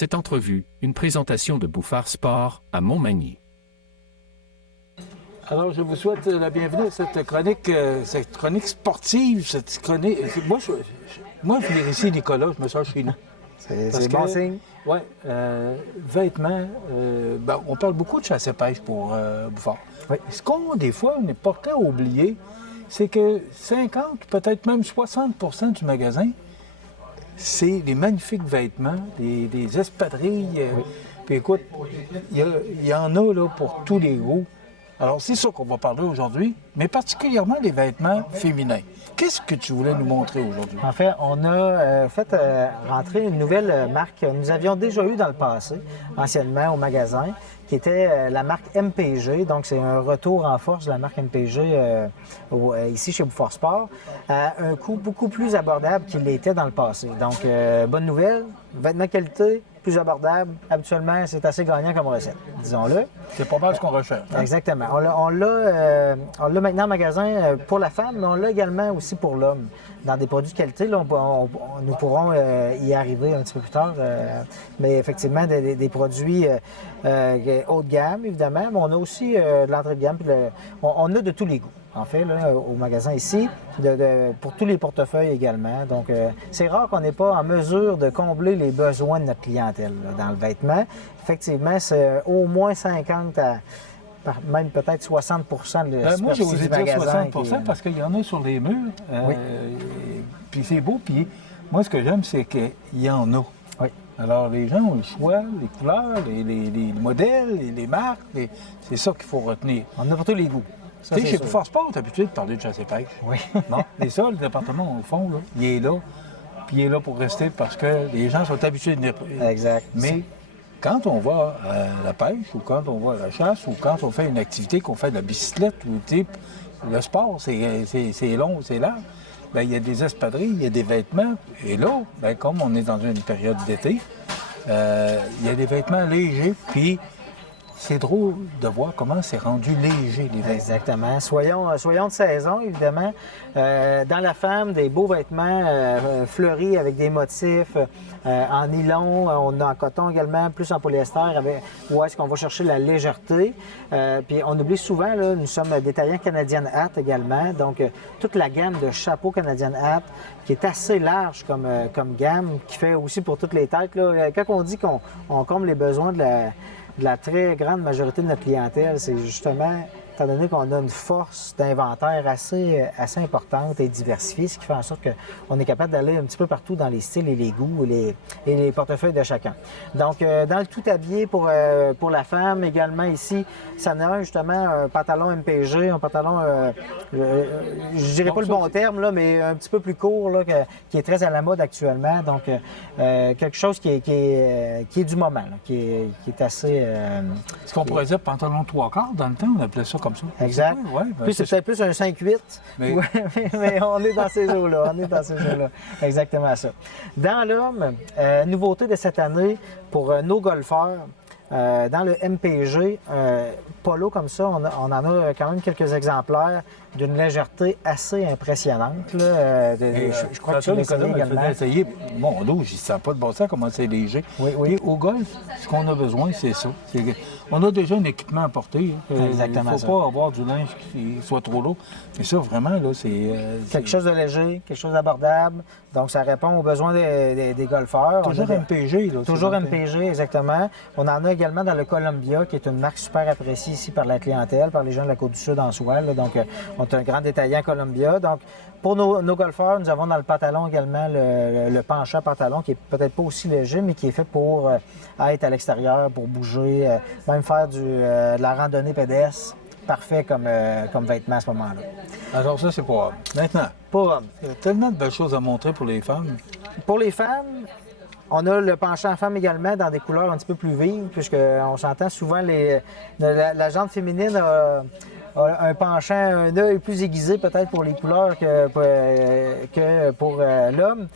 Cette entrevue, une présentation de Bouffard Sport à Montmagny. Alors, je vous souhaite la bienvenue à cette chronique sportive, cette chronique... Moi, je viens ici, Nicolas, je me sors chez nous. C'est bon signe. Oui, vêtements, on parle beaucoup de chasse et pêche pour Bouffard. Oui. Ce qu'on, des fois, on est porté à oublier, c'est que 50, peut-être même 60 du magasin, c'est des magnifiques vêtements, des espadrilles. Oui. Puis écoute, il y en a là, pour tous les goûts. Alors, c'est ça qu'on va parler aujourd'hui, mais particulièrement les vêtements féminins. Qu'est-ce que tu voulais nous montrer aujourd'hui? En fait, on a fait rentrer une nouvelle marque que nous avions déjà eue dans le passé, anciennement au magasin, qui était la marque MPG. Donc, c'est un retour en force de la marque MPG ici chez Bouffard Sport, à un coût beaucoup plus abordable qu'il l'était dans le passé. Donc, bonne nouvelle, vêtements qualité, plus abordable. Habituellement, c'est assez gagnant comme recette, disons-le. C'est pas mal ce qu'on recherche. Hein? Exactement. On l'a maintenant en magasin pour la femme, mais on l'a également aussi pour l'homme. Dans des produits de qualité, là, nous pourrons y arriver un petit peu plus tard. Mais effectivement, des produits haut de gamme, évidemment, mais on a aussi de l'entrée de gamme. Puis on a de tous les goûts, en fait, là, au magasin ici, pour tous les portefeuilles également. Donc, c'est rare qu'on n'ait pas en mesure de combler les besoins de notre clientèle là, dans le vêtement. Effectivement, c'est au moins 50 à même peut-être 60 de moi, je vous ai dit 60 qui... parce qu'il y en a sur les murs. Oui. Puis c'est beau. Puis moi, ce que j'aime, c'est qu'il y en a. Oui. Alors, les gens ont le choix, les couleurs, les modèles, les marques. C'est ça qu'il faut retenir. On a pour tous les goûts. Tu sais, chez Bouffard Sport, on est habitué de parler de chasse et pêche. Oui. Non? Et ça, le département, au fond, là, il est là. Puis il est là pour rester parce que les gens sont habitués de venir. Exact. Mais quand on va à la pêche ou quand on va à la chasse ou quand on fait une activité, qu'on fait de la bicyclette ou le sport, c'est long, c'est large, bien, il y a des espadrilles, il y a des vêtements. Et là, bien, comme on est dans une période d'été, il y a des vêtements légers, puis c'est drôle de voir comment c'est rendu léger, les vêtements. Exactement. Soyons de saison, évidemment. Dans la femme, des beaux vêtements fleuris avec des motifs en nylon. On a en coton également, plus en polyester, où est-ce qu'on va chercher la légèreté. Puis on oublie souvent, là, nous sommes détaillants Canadian Hat également. Donc, toute la gamme de chapeaux Canadian Hat qui est assez large comme gamme, qui fait aussi pour toutes les têtes. Là. Quand on dit qu'on comble les besoins de la très grande majorité de notre clientèle, c'est justement, étant donné qu'on a une force d'inventaire assez importante et diversifiée, ce qui fait en sorte qu'on est capable d'aller un petit peu partout dans les styles et les goûts et les portefeuilles de chacun. Donc, dans le tout habillé pour la femme, également ici, ça en a un, justement, un pantalon MPG, un pantalon, je dirais pas le bon terme, là, mais un petit peu plus court, là, qui est très à la mode actuellement. Donc, quelque chose qui est du moment, là, qui est assez... Ce qu'on pourrait dire pantalon 3/4, dans le temps, on appelait ça comme ça. Exact. Ouais, ben, C'est peut-être plus un 5-8, mais... mais on est dans ces eaux-là. Exactement ça. Dans l'homme, nouveauté de cette année pour nos golfeurs, dans le MPG, polo comme ça, on en a quand même quelques exemplaires d'une légèreté assez impressionnante. Là, je crois que tu l'as essayé également. Essayé. Mon dos, je ne sens pas de bon sens comment c'est léger. Oui. Et au golf, ce qu'on a besoin, c'est ça. On a déjà un équipement à porter. Exactement. Il ne faut pas avoir du linge qui soit trop lourd. Mais ça, vraiment, là, c'est... quelque chose de léger, quelque chose d'abordable. Donc, ça répond aux besoins des golfeurs. Toujours MPG. Là, toujours MPG, exactement. On en a également dans le Columbia, qui est une marque super appréciée ici par la clientèle, par les gens de la Côte-du-Sud en soi. Là. Donc, on est un grand détaillant Columbia. Donc, pour nos golfeurs, nous avons dans le pantalon également le penchant pantalon, qui est peut-être pas aussi léger, mais qui est fait pour être à l'extérieur, pour bouger, même faire de la randonnée pédestre. Parfait comme vêtement à ce moment-là. Alors ça, c'est pour hommes. Maintenant, pour hommes. Il y a tellement de belles choses à montrer pour les femmes. Pour les femmes, on a le penchant femme également dans des couleurs un petit peu plus vives, puisqu'on s'entend souvent, la jante féminine a un penchant, un œil plus aiguisé peut-être pour les couleurs que pour l'homme.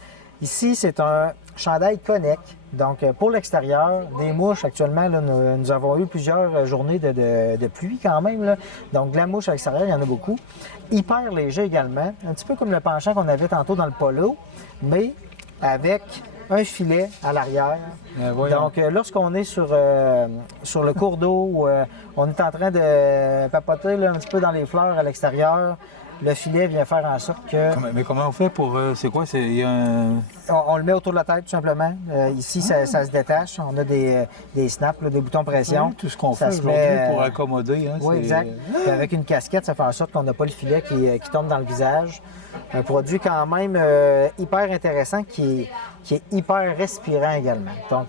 Ici, c'est un chandail Connect. Donc, pour l'extérieur, des mouches, actuellement, là, nous avons eu plusieurs journées de pluie quand même. Là. Donc, de la mouche à l'extérieur, il y en a beaucoup. Hyper léger également, un petit peu comme le penchant qu'on avait tantôt dans le polo, mais avec un filet à l'arrière. Voyons. Donc, lorsqu'on est sur le cours d'eau, où on est en train de papoter là, un petit peu dans les fleurs à l'extérieur, le filet vient faire en sorte que... Mais comment on fait pour... c'est quoi? Il y a un... On le met autour de la tête, tout simplement. Ici, ça se détache. On a des snaps, là, des boutons pression. Oui, tout ce qu'on Ça fait se aujourd'hui met, pour accommoder. Hein, Oui, exact. Puis avec une casquette, ça fait en sorte qu'on n'a pas le filet qui tombe dans le visage. Un produit quand même hyper intéressant qui est hyper respirant également. Donc,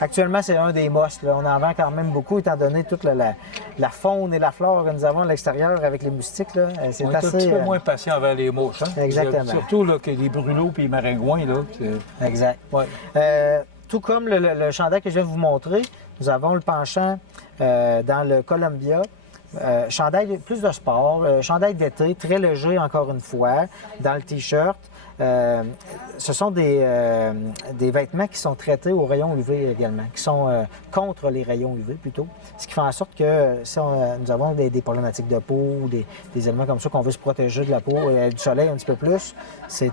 actuellement, c'est un des must. Là. On en vend quand même beaucoup, étant donné toute la faune et la flore que nous avons à l'extérieur avec les moustiques. Là. C'est on est assez... un petit peu moins patient envers les mouches. Hein? Exactement. Surtout là, que les brûlots et les maringouins. Là, exact. Ouais. Tout comme le chandail que je viens de vous montrer, nous avons le penchant dans le Columbia. Chandail plus de sport, chandail d'été, très léger encore une fois, dans le T-shirt. Ce sont des vêtements qui sont traités aux rayons UV également, qui sont contre les rayons UV plutôt. Ce qui fait en sorte que si nous avons des problématiques de peau, des éléments comme ça qu'on veut se protéger de la peau et du soleil un petit peu plus, c'est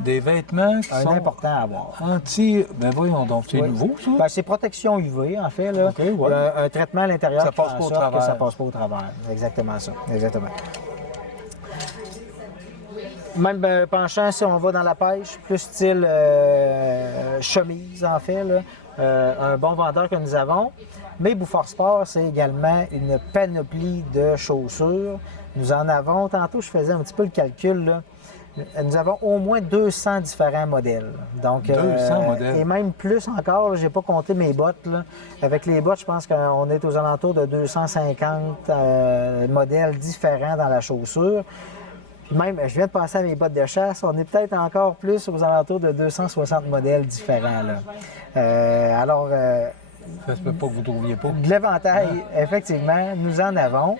des vêtements qui sont important à avoir. Ben voyons donc, c'est nouveau ça? Ben, c'est protection UV en fait. Là. Okay, ouais. Un traitement à l'intérieur ça passe pas au travers. Ça passe pas au travers. Exactement ça. Exactement. Même penchant, si on va dans la pêche, plus style chemise, en fait, là, un bon vendeur que nous avons. Mais Bouffard Sport, c'est également une panoplie de chaussures. Nous en avons, tantôt je faisais un petit peu le calcul, là. Nous avons au moins 200 différents modèles. Donc, 200 modèles? Et même plus encore, je n'ai pas compté mes bottes. Là. Avec les bottes, je pense qu'on est aux alentours de 250 modèles différents dans la chaussure. Même, je viens de passer à mes bottes de chasse, on est peut-être encore plus aux alentours de 260 modèles différents. Là. Alors... ça se peut pas que vous ne trouviez pas. De l'éventail, effectivement, nous en avons.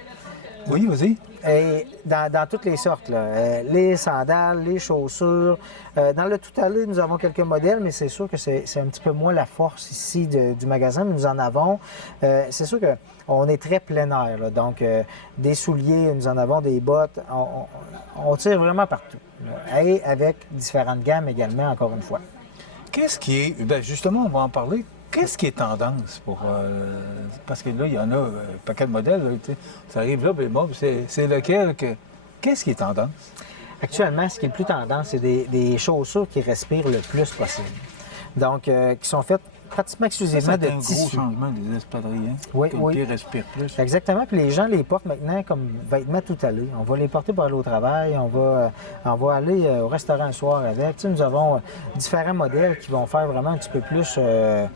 Oui, vas-y. Et dans toutes les sortes, là. Les sandales, les chaussures. Dans le tout-allé, nous avons quelques modèles, mais c'est sûr que c'est un petit peu moins la force ici du magasin, mais nous en avons. C'est sûr qu'on est très plein air, là. Donc des souliers, nous en avons, des bottes. On tire vraiment partout. Là. Et avec différentes gammes également, encore une fois. Qu'est-ce qui est... Bien, justement, on va en parler. Qu'est-ce qui est tendance pour... parce que là, il y en a un paquet de modèles. Là, ça arrive là, mais bon, c'est lequel que... Qu'est-ce qui est tendance? Actuellement, ce qui est le plus tendance, c'est des chaussures qui respirent le plus possible. Donc, qui sont faites pratiquement exclusivement de tissu. C'est un gros changement des espadrilles, hein? Oui, que oui. le pied respire plus. Exactement. Puis les gens les portent maintenant comme vêtements tout allés. On va les porter pour aller au travail, on va aller au restaurant le soir avec. Tu sais, nous avons différents modèles qui vont faire vraiment un petit peu plus de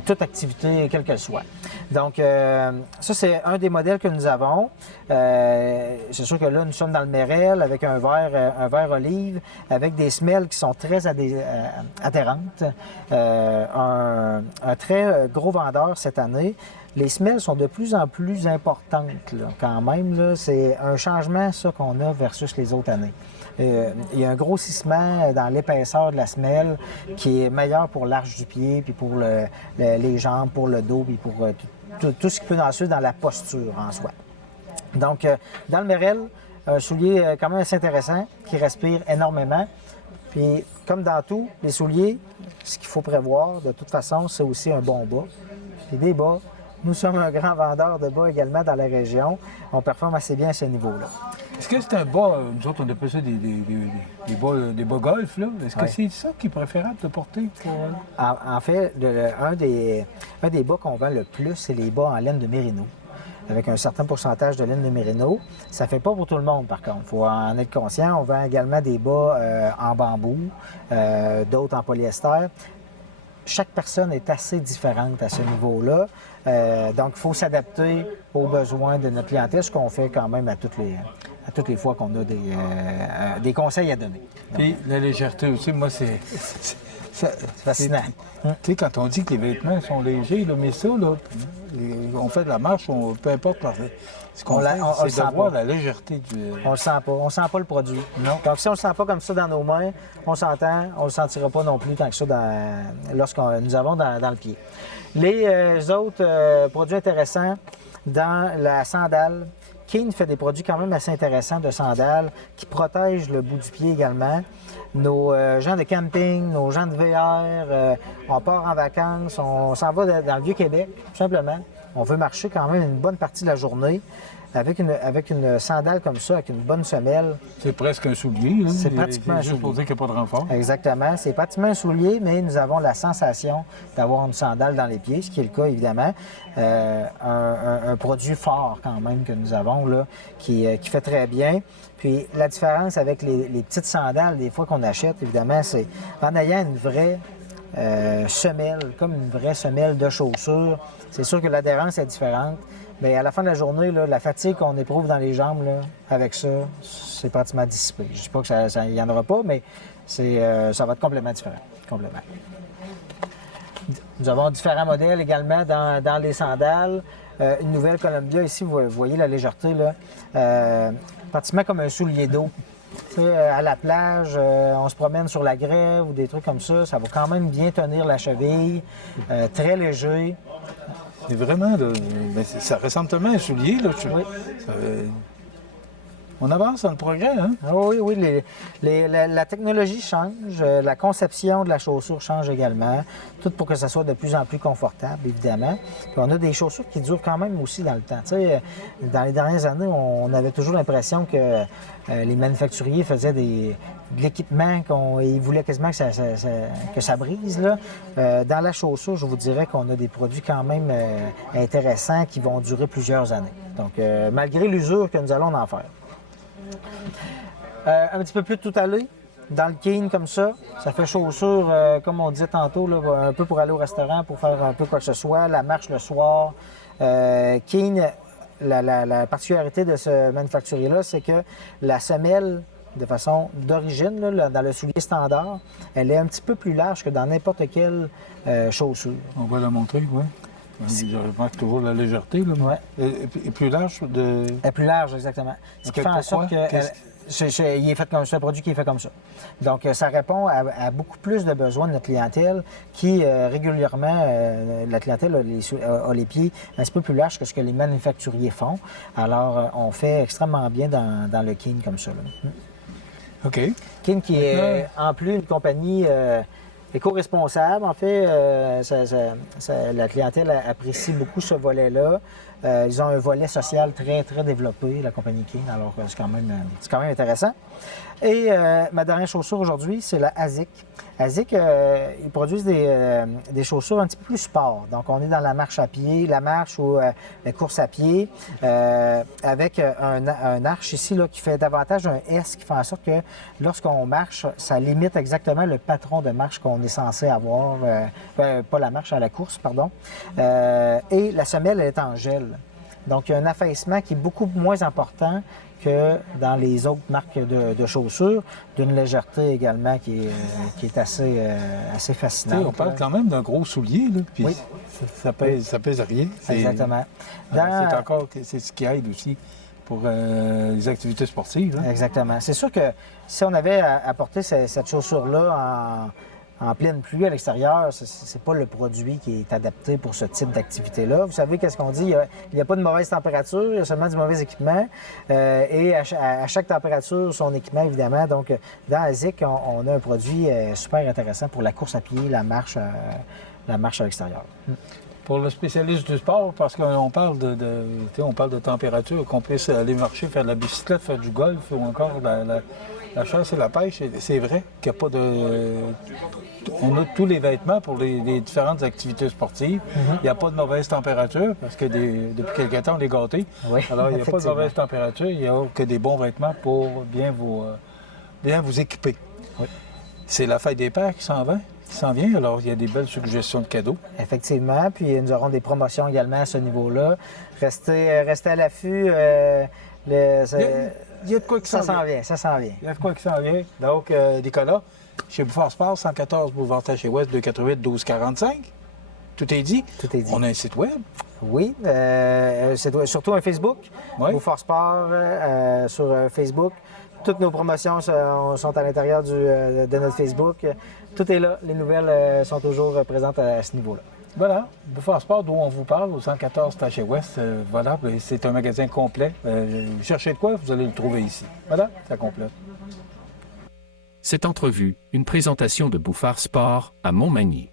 toute activité, quelle qu'elle soit. Donc, ça, c'est un des modèles que nous avons. C'est sûr que là, nous sommes dans le Merrell avec un vert olive, avec des semelles qui sont très adhérentes. Un très gros vendeur cette année. Les semelles sont de plus en plus importantes là, quand même. Là. C'est un changement, ça, qu'on a versus les autres années. Il y a un grossissement dans l'épaisseur de la semelle qui est meilleur pour l'arche du pied, puis pour les jambes, pour le dos, puis pour tout ce qui peut ensuite dans la posture en soi. Donc, dans le Merrell, un soulier quand même assez intéressant qui respire énormément. Puis, comme dans tout, les souliers, ce qu'il faut prévoir, de toute façon, c'est aussi un bon bas. Puis des bas, nous sommes un grand vendeur de bas également dans la région. On performe assez bien à ce niveau-là. Est-ce que c'est un bas, nous autres, on appelle ça des bas golf, là? Est-ce que c'est ça qui est préférable de porter? En fait, un des bas qu'on vend le plus, c'est les bas en laine de mérino, avec un certain pourcentage de laine de mérino. Ça ne fait pas pour tout le monde, par contre. Il faut en être conscient. On vend également des bas en bambou, d'autres en polyester. Chaque personne est assez différente à ce niveau-là. Donc, il faut s'adapter aux besoins de notre clientèle, ce qu'on fait quand même à toutes les fois qu'on a des conseils à donner. Puis la légèreté aussi, moi, c'est fascinant. Tu sais, quand on dit que les vêtements sont légers, là, mais ça, là, on fait de la marche, peu importe ce qu'on fait, c'est de voir la légèreté du... On le sent pas. On sent pas le produit. Non. Donc, si on le sent pas comme ça dans nos mains, on s'entend, on le sentira pas non plus tant que ça lorsqu'on nous avons dans le pied. Les autres produits intéressants dans la sandale Keen fait des produits quand même assez intéressants de sandales qui protègent le bout du pied également. Nos gens de camping, nos gens de VR, on part en vacances, on s'en va dans le Vieux-Québec, tout simplement. On veut marcher quand même une bonne partie de la journée. Avec une sandale comme ça, avec une bonne semelle. C'est presque un soulier. Hein? C'est pratiquement un soulier. Juste pour dire qu'il n'y a pas de renfort. Exactement. C'est pratiquement un soulier, mais nous avons la sensation d'avoir une sandale dans les pieds, ce qui est le cas, évidemment. Un produit fort, quand même, que nous avons, là, qui fait très bien. Puis, la différence avec les petites sandales, des fois, qu'on achète, évidemment, c'est en ayant une vraie semelle, comme une vraie semelle de chaussure. C'est sûr que l'adhérence est différente. Mais à la fin de la journée, là, la fatigue qu'on éprouve dans les jambes, là, avec ça, c'est pratiquement dissipé. Je ne dis pas qu'il n'y en aura pas, mais ça va être complètement différent. Complètement. Nous avons différents modèles également dans les sandales. Une nouvelle Columbia, ici, vous voyez la légèreté, là, pratiquement comme un soulier d'eau. À la plage, on se promène sur la grève ou des trucs comme ça, ça va quand même bien tenir la cheville, très léger. C'est vraiment, là, ça ressemble tellement à un soulier. Là, Oui. On avance dans le progrès, hein? Oui. La technologie change, la conception de la chaussure change également, tout pour que ça soit de plus en plus confortable, évidemment. Puis on a des chaussures qui durent quand même aussi dans le temps. Tu sais, dans les dernières années, on avait toujours l'impression que les manufacturiers faisaient de l'équipement, ils voulaient quasiment que ça brise. Là. Dans la chaussure, je vous dirais qu'on a des produits quand même intéressants qui vont durer plusieurs années. Donc, malgré l'usure que nous allons en faire. Un petit peu plus tout aller, dans le Keen comme ça fait chaussure, comme on disait tantôt, là, un peu pour aller au restaurant, pour faire un peu quoi que ce soit, la marche le soir. Keen, la particularité de ce manufacturier-là, c'est que la semelle, de façon d'origine, là, dans le soulier standard, elle est un petit peu plus large que dans n'importe quelle chaussure. On va la montrer, oui. Je remarque toujours la légèreté. Là. Ouais. Et plus large de... Elle est plus large, exactement. Ce qui fait en sorte que... il est fait comme ça, un produit qui est fait comme ça. Donc, ça répond à beaucoup plus de besoins de notre clientèle qui, régulièrement, la clientèle a les pieds un petit peu plus larges que ce que les manufacturiers font. Alors, on fait extrêmement bien dans le Keen comme ça. Là. OK. Keen qui est, en plus, une compagnie... éco-responsable, en fait, la clientèle apprécie beaucoup ce volet-là. Ils ont un volet social très, très développé, la compagnie Keen, alors c'est quand même intéressant. Et ma dernière chaussure aujourd'hui, c'est la ASIC. ASIC, ils produisent des chaussures un petit peu plus sport. Donc, on est dans la marche à pied, la marche ou la course à pied, avec un arche ici là, qui fait davantage un S, qui fait en sorte que lorsqu'on marche, ça limite exactement le patron de marche qu'on est censé avoir, pas la marche, à la course, pardon. Et la semelle, elle est en gel. Donc, il y a un affaissement qui est beaucoup moins important que dans les autres marques de chaussures, d'une légèreté également qui est assez fascinante. On parle quand même d'un gros soulier, là, puis oui. ça pèse rien. Exactement. C'est ce qui aide aussi pour les activités sportives. Hein? Exactement. C'est sûr que si on avait apporté cette chaussure-là en pleine pluie à l'extérieur, c'est pas le produit qui est adapté pour ce type d'activité-là. Vous savez qu'est-ce qu'on dit? Il n'y a pas de mauvaise température, il y a seulement du mauvais équipement. Et à chaque température, son équipement, évidemment. Donc, dans ASIC, on a un produit super intéressant pour la course à pied, la marche à l'extérieur. Pour le spécialiste du sport, parce qu'on parle on parle de température, qu'on puisse aller marcher, faire de la bicyclette, faire du golf ou encore la chasse et la pêche, c'est vrai qu'il n'y a pas de... On a tous les vêtements pour les différentes activités sportives. Il n'y a pas de mauvaise température, parce que depuis quelque temps, on est gâtés. Oui, alors, il n'y a pas de mauvaise température, il n'y a que des bons vêtements pour bien vous équiper. Oui. C'est la fête des pères qui s'en vient, alors il y a des belles suggestions de cadeaux. Effectivement, puis nous aurons des promotions également à ce niveau-là. Restez à l'affût. Il y a de quoi qui s'en vient. Ça s'en vient. Il y a de quoi qui s'en vient. Donc, Nicolas, chez Bouffard Sport, 114 boulevard Taché-Ouest, 288 1245. Tout est dit. Tout est dit. On a un site web. Oui, c'est surtout un Facebook. Oui. Bouffard Sport sur Facebook. Toutes nos promotions sont à l'intérieur de notre Facebook. Tout est là. Les nouvelles sont toujours présentes à ce niveau-là. Voilà, Bouffard Sport, d'où on vous parle, au 114 Taché Ouest. Voilà, c'est un magasin complet. Vous cherchez de quoi, vous allez le trouver ici. Voilà, ça complète. Cette entrevue, une présentation de Bouffard Sport à Montmagny.